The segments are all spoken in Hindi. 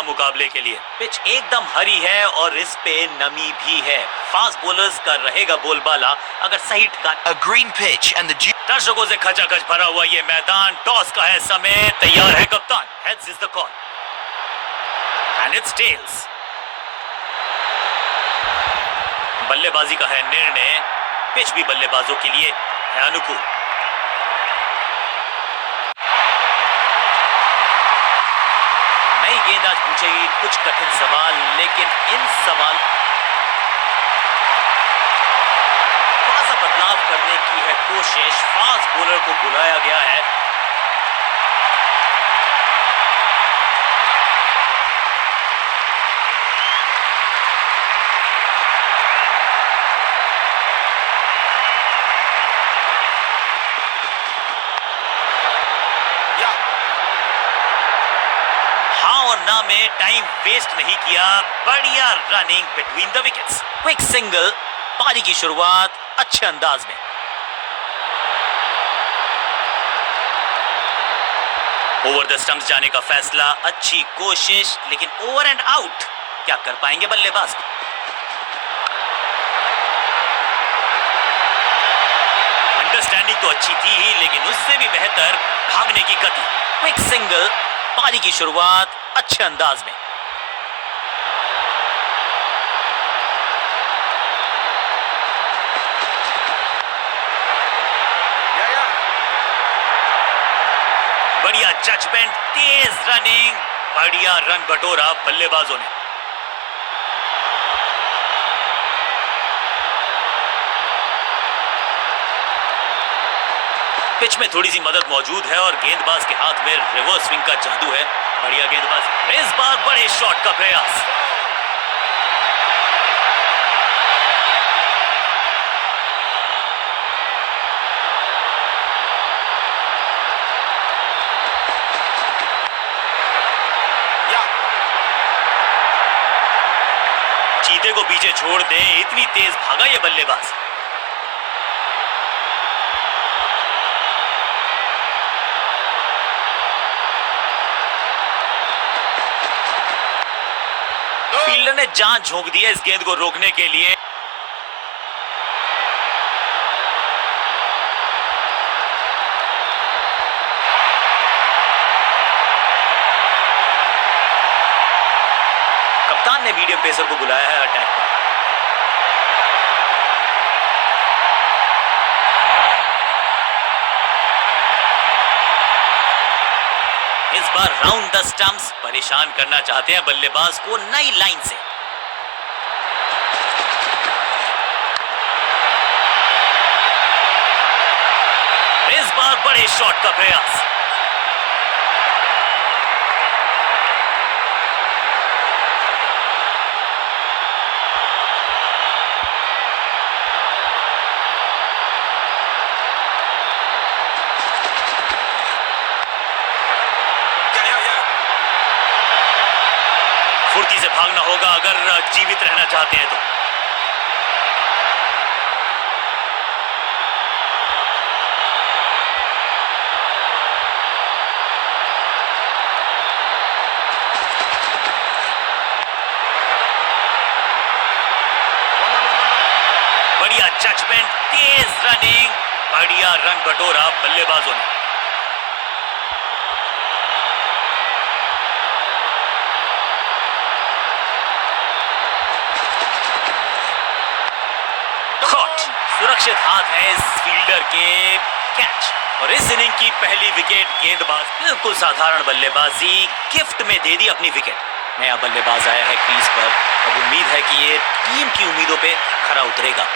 बढ़िया मुकाबले के लिए। पिच एकदम हरी है और इस पे नमी भी है। फास्ट बॉलर्स का रहेगा बोलबाला अगर सही ठिकाना। A green pitch and the दर्शकों से खचाखच भरा हुआ ये मैदान। टॉस का है समय, तैयार है कप्तान। Heads is the call and it's tails. बल्लेबाजी का है निर्णय। पिच भी बल्लेबाजों के लिए है अनुकूल। नई गेंद आज पूछेगी कुछ कठिन सवाल, लेकिन इन सवाल थोड़ा सा बदलाव करने की है कोशिश। फास्ट बॉलर को बुलाया गया है। हाँ और ना में टाइम वेस्ट नहीं किया। बढ़िया running between the wickets. Quick single. पारी की शुरुआत अच्छे अंदाज में। ओवर द स्टंप्स जाने का फैसला। अच्छी कोशिश, लेकिन ओवर एंड आउट। क्या कर पाएंगे बल्लेबाज? अंडरस्टैंडिंग तो अच्छी थी ही, लेकिन उससे भी बेहतर भागने की गति। Quick single. पारी की शुरुआत अच्छे अंदाज में। बढ़िया जजमेंट, तेज रनिंग, बढ़िया रन बटोरा बल्लेबाजों ने। पिच में थोड़ी सी मदद मौजूद है और गेंदबाज के हाथ में रिवर्स स्विंग का जादू है। बढ़िया गेंदबाजी। इस बार बड़े शॉट का प्रयास। चीते को पीछे छोड़ दे, इतनी तेज भागा ये बल्लेबाज। फील्डर ने जान झोंक दी है इस गेंद को रोकने के लिए। कप्तान ने मीडियम पेसर को बुलाया है अटैक पर। इस बार राउंड द स्टंप्स। परेशान करना चाहते हैं बल्लेबाज को नई लाइन से। इस बार बड़े शॉट का प्रयास। फुर्ती से भागना होगा अगर जीवित रहना चाहते हैं तो। बढ़िया जजमेंट, तेज रनिंग, बढ़िया रन बटोरा बल्लेबाजों ने। सुरक्षित हाथ है इस फील्डर के। कैच। और इस इनिंग की पहली विकेट गेंदबाज। बिल्कुल साधारण बल्लेबाजी, गिफ्ट में दे दी अपनी विकेट। नया बल्लेबाज आया है क्रीज पर। अब उम्मीद है कि ये टीम की उम्मीदों पे खरा उतरेगा।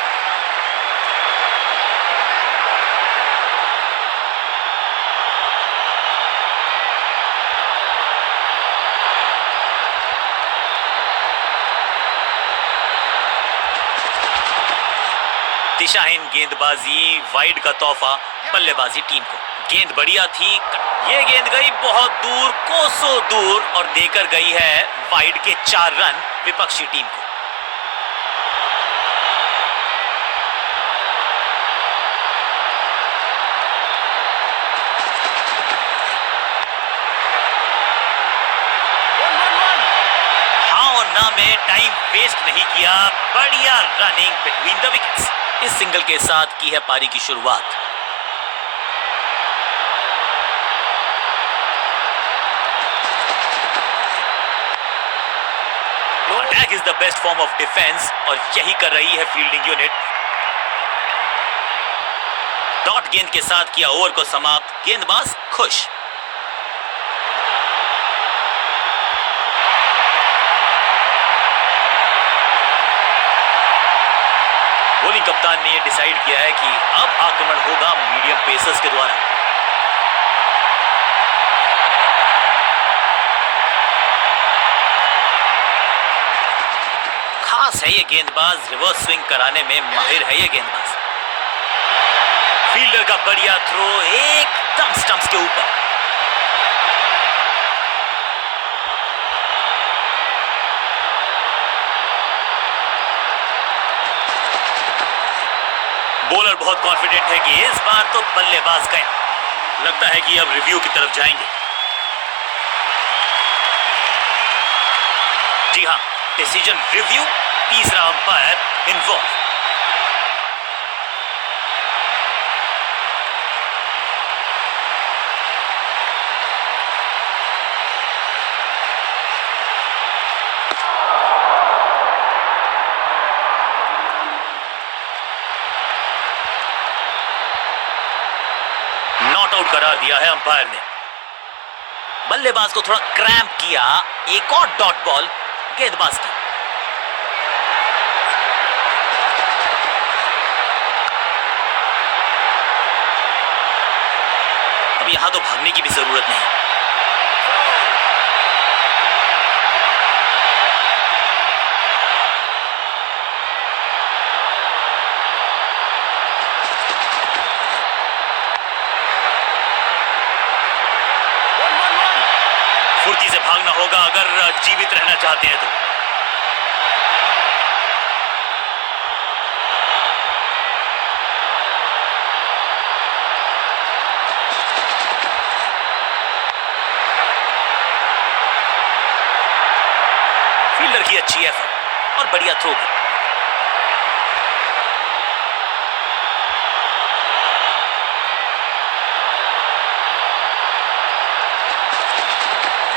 दिशाहीन गेंदबाजी, वाइड का तोहफा बल्लेबाजी टीम को। गेंद बढ़िया थी, ये गेंद गई बहुत दूर, कोसों दूर, और देकर गई है वाइड के 4 रन विपक्षी टीम को। बल्लेबाजों में टाइम वेस्ट नहीं किया, बढ़िया रनिंग बिटवीन द विकेट्स। इस सिंगल के साथ की है पारी की शुरुआत। Attack is the best form of defence और यही कर रही है फील्डिंग यूनिट। डॉट गेंद के साथ किया ओवर को समाप्त, गेंदबाज खुश। बॉलिंग कप्तान ने यह डिसाइड किया है कि अब आक्रमण होगा मीडियम पेसर्स के द्वारा। खास है ये गेंदबाज, रिवर्स स्विंग कराने में माहिर है ये गेंदबाज। फील्डर का बढ़िया थ्रो एकदम स्टंप्स के ऊपर। बॉलर बहुत कॉन्फिडेंट है कि इस बार तो बल्लेबाज गया। लगता है कि अब रिव्यू की तरफ जाएंगे। जी हां, डिसीजन रिव्यू, तीसरा अंपायर इन्वॉल्व। नॉट आउट करार दिया है अंपायर ने। बल्लेबाज को थोड़ा क्रैम्प किया, एक और डॉट बॉल गेंदबाज की। अब यहां तो भागने की भी जरूरत नहीं। फुर्ती से भागना होगा अगर जीवित रहना चाहते हैं तो। फील्डर की अच्छी एफर्ट और बढ़िया थ्रो भी।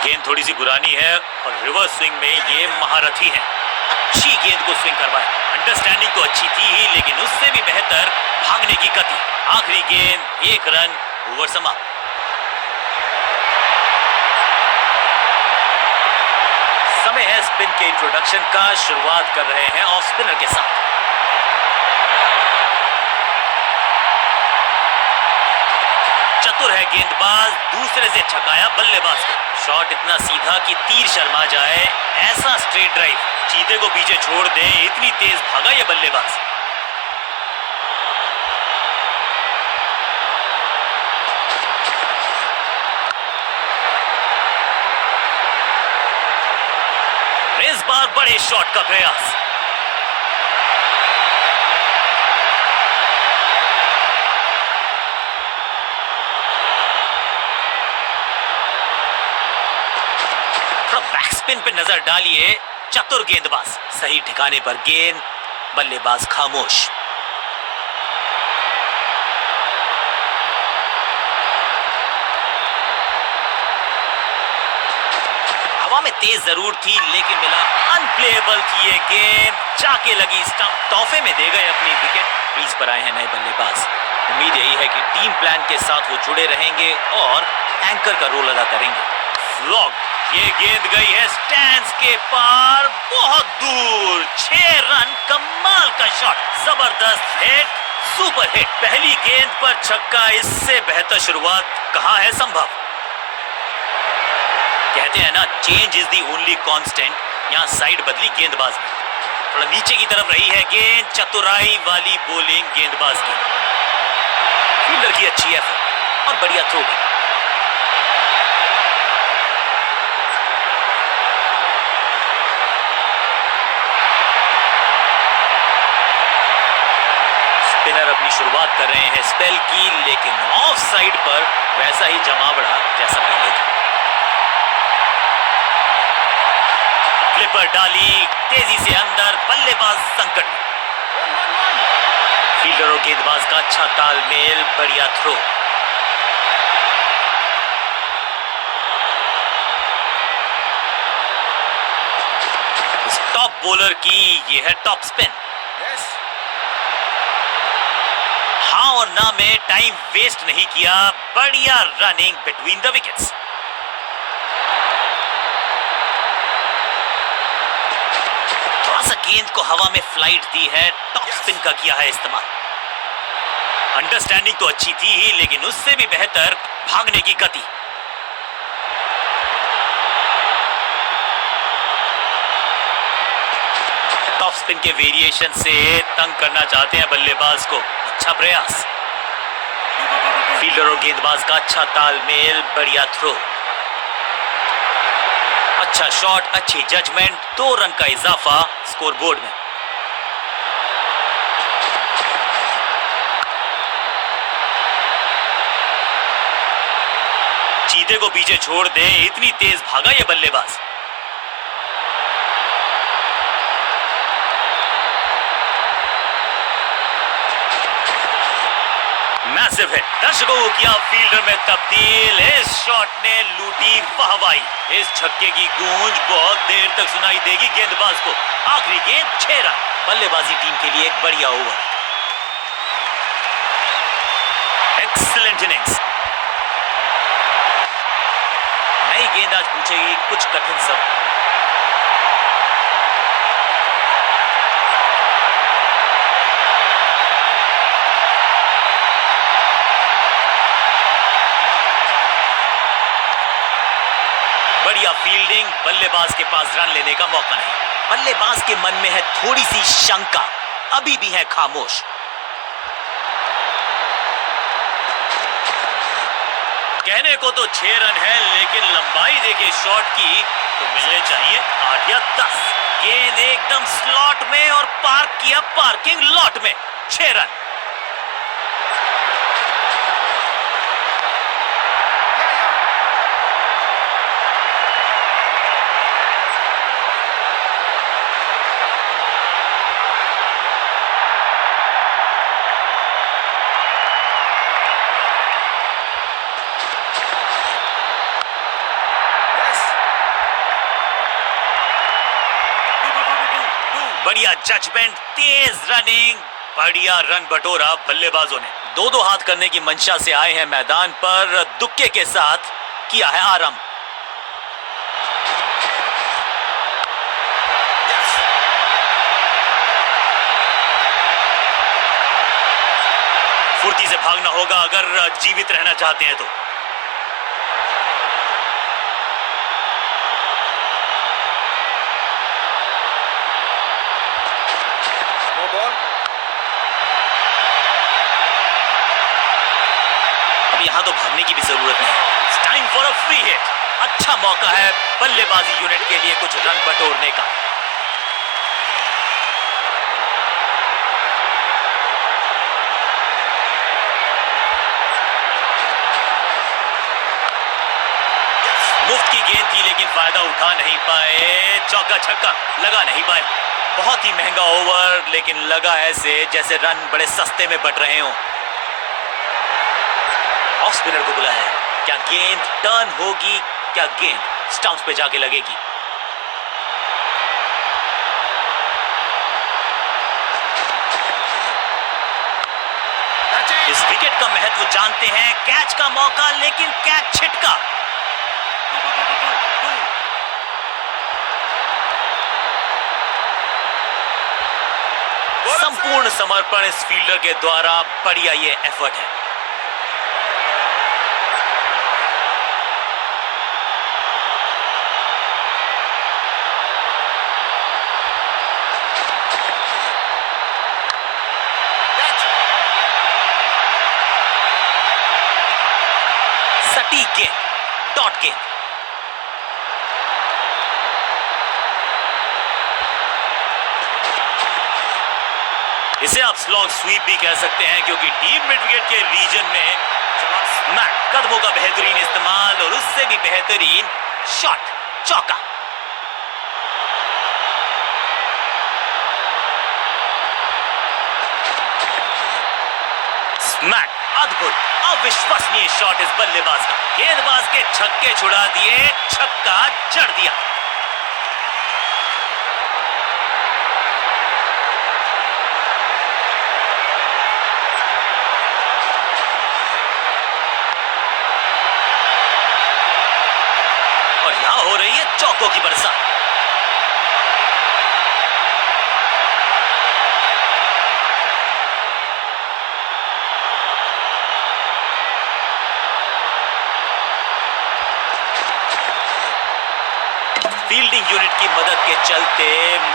गेंद थोड़ी सी पुरानी है और रिवर्स स्विंग में ये महारथी है। अच्छी गेंद को स्विंग करवाया। अंडरस्टैंडिंग तो अच्छी थी ही, लेकिन उससे भी बेहतर भागने की गति। आखिरी गेंद, एक रन, ओवर समाप्त। समय है स्पिन के इंट्रोडक्शन का। शुरुआत कर रहे हैं ऑफ स्पिनर के साथ। चतुर है गेंदबाज, दूसरे से छकाया बल्लेबाज को। शॉट इतना सीधा कि तीर शर्मा जाए, ऐसा स्ट्रेट ड्राइव, चीते को पीछे छोड़ दे, इतनी तेज भागा ये बल्लेबाज। इस बार बड़े शॉट का प्रयास। बैक स्पिन पे नजर डालिए, चतुर गेंदबाज, सही ठिकाने पर गेंद, बल्लेबाज खामोश। हवा में तेज जरूर थी, लेकिन मिला अनप्लेएबल थी ये गेंद, जाके लगी स्टंप। तोहफे में दे गए अपनी विकेट। क्रीज पर आए हैं नए बल्लेबाज। उम्मीद यही है कि टीम प्लान के साथ वो जुड़े रहेंगे और एंकर का रोल अदा करेंगे। फ्लॉग, ये गेंद गई है स्टैंड्स के पार, बहुत दूर। 6 रन, कमाल का शॉट, जबरदस्त हिट, सुपर हिट। पहली गेंद पर छक्का, इससे बेहतर शुरुआत कहां है संभव। कहते हैं ना, change is the only constant. यहां साइड बदली गेंदबाज ने, थोड़ा नीचे की तरफ रही है गेंद, चतुराई वाली बॉलिंग गेंदबाज की। फील्डर की अच्छी एफर्ट और बढ़िया थ्रो भी। स्पिनर अपनी शुरुआत कर रहे हैं स्पेल की, लेकिन ऑफ साइड पर वैसा ही जमावड़ा जैसा पहले था। फ्लिपर डाली तेजी से अंदर, बल्लेबाज संकट में। फील्डर और गेंदबाज का अच्छा तालमेल, बढ़िया थ्रो। इस टॉप बॉलर की ये है टॉप स्पिन। हाँ और ना में टाइम वेस्ट नहीं किया, बढ़िया रनिंग बिटवीन द विकेट्स। थोड़ा सा गेंद को हवा में फ्लाइट दी है, टॉप स्पिन का किया है इस्तेमाल। अंडरस्टैंडिंग तो अच्छी थी ही, लेकिन उससे भी बेहतर भागने की गति। टॉप स्पिन के वेरिएशन से तंग करना चाहते हैं बल्लेबाज को, अच्छा प्रयास। फील्डर और गेंदबाज का अच्छा तालमेल, बढ़िया थ्रो। अच्छा शॉट, अच्छी जजमेंट, 2 रन का इजाफा स्कोरबोर्ड में। चीते को पीछे छोड़ दे, इतनी तेज भागा ये बल्लेबाज। मैसिव हिट, दर्शकों को किया फील्डर में तब्दील। इस शॉट ने लूटी वाहवाही। इस छक्के की गूंज बहुत देर तक सुनाई देगी गेंदबाज को। आखिरी गेंद 6 रन। बल्लेबाजी टीम के लिए एक बढ़िया ओवर। Excellent innings. नई गेंद आज पूछेगी कुछ कठिन सब। बढ़िया फील्डिंग, बल्लेबाज के पास रन लेने का मौका नहीं। बल्लेबाज के मन में है थोड़ी सी शंका, अभी भी है खामोश। कहने को तो 6 रन है, लेकिन लंबाई देखे शॉट की तो मिलने चाहिए 8 या 10। गेंद एकदम स्लॉट में और पार्क किया पार्किंग लॉट में। 6 रन। बढ़िया जजमेंट, तेज रनिंग, बढ़िया रन बटोरा बल्लेबाजों ने। 2-2 हाथ करने की मंशा से आए हैं मैदान पर, दुक्के के साथ किया है आरंभ। फुर्ती से भागना होगा अगर जीवित रहना चाहते हैं तो। अब यहां तो भागने की भी जरूरत नहीं। Time for a free hit. अच्छा मौका है बल्लेबाजी यूनिट के लिए कुछ रन बटोरने का। मुफ्त की गेंद थी, लेकिन फायदा उठा नहीं पाए। चौका छक्का लगा नहीं पाए। बहुत ही महंगा ओवर, लेकिन लगा ऐसे जैसे रन बड़े सस्ते में बट रहे हों। ऑफ स्पिनर को बुलाया है। क्या गेंद टर्न होगी? क्या गेंद स्टंप्स पे जाके लगेगी? इस विकेट का महत्व जानते हैं। कैच का मौका, लेकिन कैच छिटका। संपूर्ण समर्पण इस फील्डर के द्वारा। बढ़िया ये एफर्ट है। सटीक गेंद, डॉट गेंद। इसे आप स्लॉग स्वीप भी कह सकते हैं, क्योंकि डीप मिड विकेट के रीजन में स्मैक, कदमों का बेहतरीन इस्तेमाल और उससे भी बेहतरीन शॉट, चौका। मैट, अद्भुत अविश्वसनीय शॉट इस बल्लेबाज का। गेंदबाज के छक्के छुड़ा दिए, छक्का जड़ दिया। और यहां हो रही है चौकों की बरसात। फील्डिंग यूनिट की मदद के चलते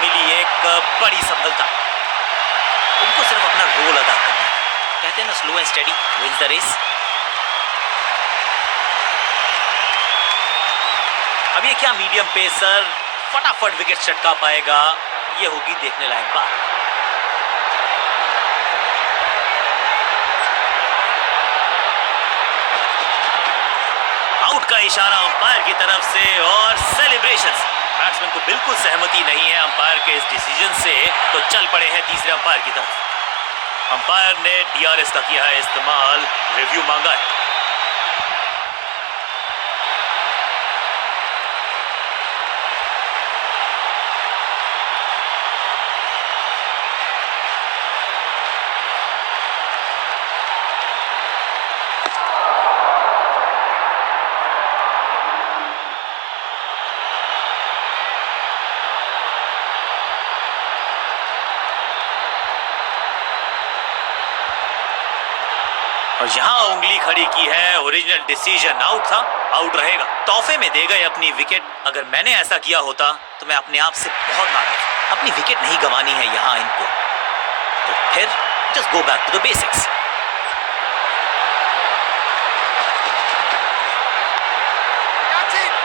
मिली एक बड़ी सफलता। उनको सिर्फ अपना रोल अदा करना है। कहते हैं ना, slow and steady wins the race. अब ये क्या मीडियम पेसर फटाफट विकेट चटका पाएगा, ये होगी देखने लायक बात। आउट का इशारा अंपायर की तरफ से और सेलिब्रेशंस। बैट्समैन को बिल्कुल सहमति नहीं है अंपायर के इस डिसीजन से, तो चल पड़े हैं तीसरे अंपायर की तरफ। अंपायर ने डीआरएस का किया है इस्तेमाल, रिव्यू मांगा है। और यहां उंगली खड़ी की है, ओरिजिनल डिसीजन आउट था, आउट रहेगा। तोहफे में दे गए अपनी विकेट। अगर मैंने ऐसा किया होता तो मैं अपने आप से बहुत नाराज। अपनी विकेट नहीं गंवानी है यहां इनको, तो फिर just go back to the basics.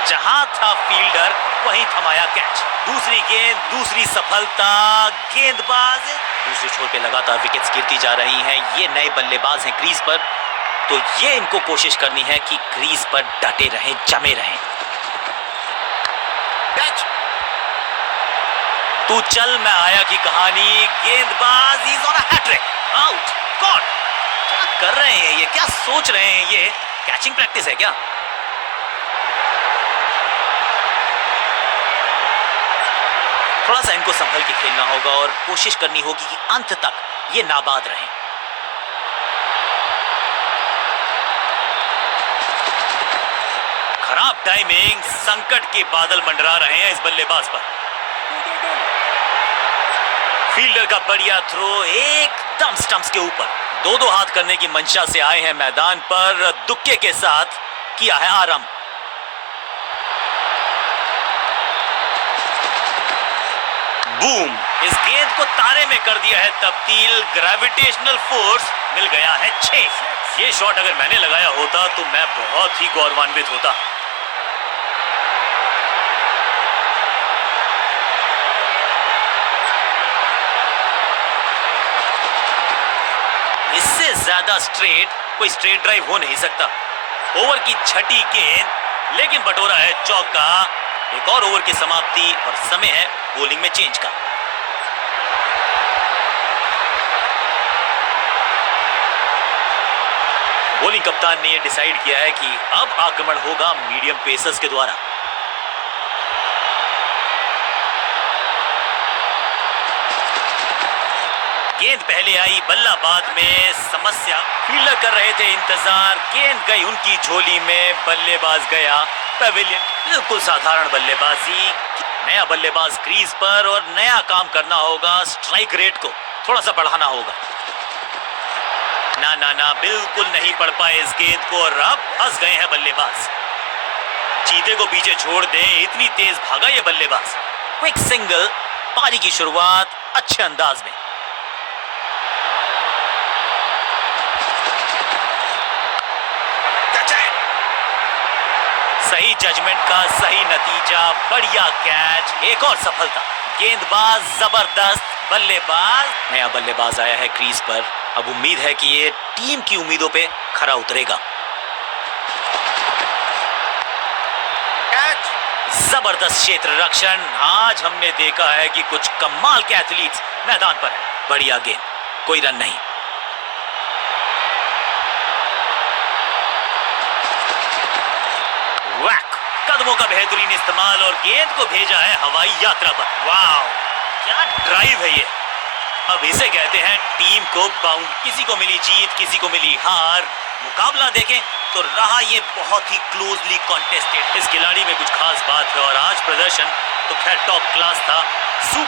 जहां था फील्डर वहीं थमाया कैच। दूसरी गेंद, दूसरी सफलता। गेंदबाज दूसरे छोर पे लगातार विकेट्स गिरती जा रही हैं। ये नए बल्लेबाज हैं क्रीज पर, तो ये इनको कोशिश करनी है कि क्रीज पर डटे रहें, जमे रहें। कैच। तू चल मैं आया की कहानी। गेंदबाज is on a hat trick. Out. God, क्या कर रहे हैं ये, क्या सोच रहे हैं ये? कैचिंग प्रैक्टिस है क्या? थोड़ा सा इनको संभल के खेलना होगा और कोशिश करनी होगी कि अंत तक ये नाबाद रहें। खराब टाइमिंग, संकट के बादल मंडरा रहे हैं इस बल्लेबाज पर। फील्डर का बढ़िया थ्रो एकदम स्टंप्स के ऊपर। दो हाथ करने की मंशा से आए हैं मैदान पर, दुक्के के साथ किया है आराम। बूम, इस गेंद को तारे में कर दिया है तब्दील। ग्रेविटेशनल फोर्स मिल गया है 6। ये शॉट अगर मैंने लगाया होता तो मैं बहुत ही गौरवान्वित होता। इससे ज्यादा स्ट्रेट कोई स्ट्रेट ड्राइव हो नहीं सकता। ओवर की छठी गेंद, लेकिन बटोरा है चौका। एक और ओवर की समाप्ति और समय है बॉलिंग में चेंज का। बॉलिंग कप्तान ने यह डिसाइड किया है कि अब आक्रमण होगा मीडियम पेसर्स के द्वारा। गेंद पहले आई, बल्ला बाद में। समस्या, फील्डर कर रहे थे इंतजार, गेंद गई उनकी झोली में, बल्लेबाज गया पवेलियन। बिल्कुल साधारण बल्लेबाजी। नया बल्लेबाज क्रीज पर और नया काम करना होगा। स्ट्राइक रेट को थोड़ा सा बढ़ाना होगा। ना ना ना, बिल्कुल नहीं पढ़ पाए इस गेंद को और अब फंस गए हैं बल्लेबाज। चीते को पीछे छोड़ दे, इतनी तेज भागा ये बल्लेबाज। क्विक सिंगल, पारी की शुरुआत अच्छे अंदाज में। सही जजमेंट का सही नतीजा, बढ़िया कैच, एक और सफलता। गेंदबाज जबरदस्त, बल्लेबाज। नया बल्लेबाज आया है क्रीज पर। अब उम्मीद है कि ये टीम की उम्मीदों पे खरा उतरेगा। जबरदस्त क्षेत्र रक्षण। आज हमने देखा है कि कुछ कमाल के एथलीट्स मैदान पर है। बढ़िया गेंद, कोई रन नहीं। वैक, कदमों का बेहतरीन इस्तेमाल और गेंद को भेजा है हवाई यात्रा पर। वाह, क्या ड्राइव है ये। अब इसे कहते हैं टीम को बाउंड। किसी को मिली जीत, किसी को मिली हार। मुकाबला देखें तो रहा ये बहुत ही क्लोजली कॉन्टेस्टेड। इस खिलाड़ी में कुछ खास बात है और आज प्रदर्शन तो खैर टॉप क्लास था।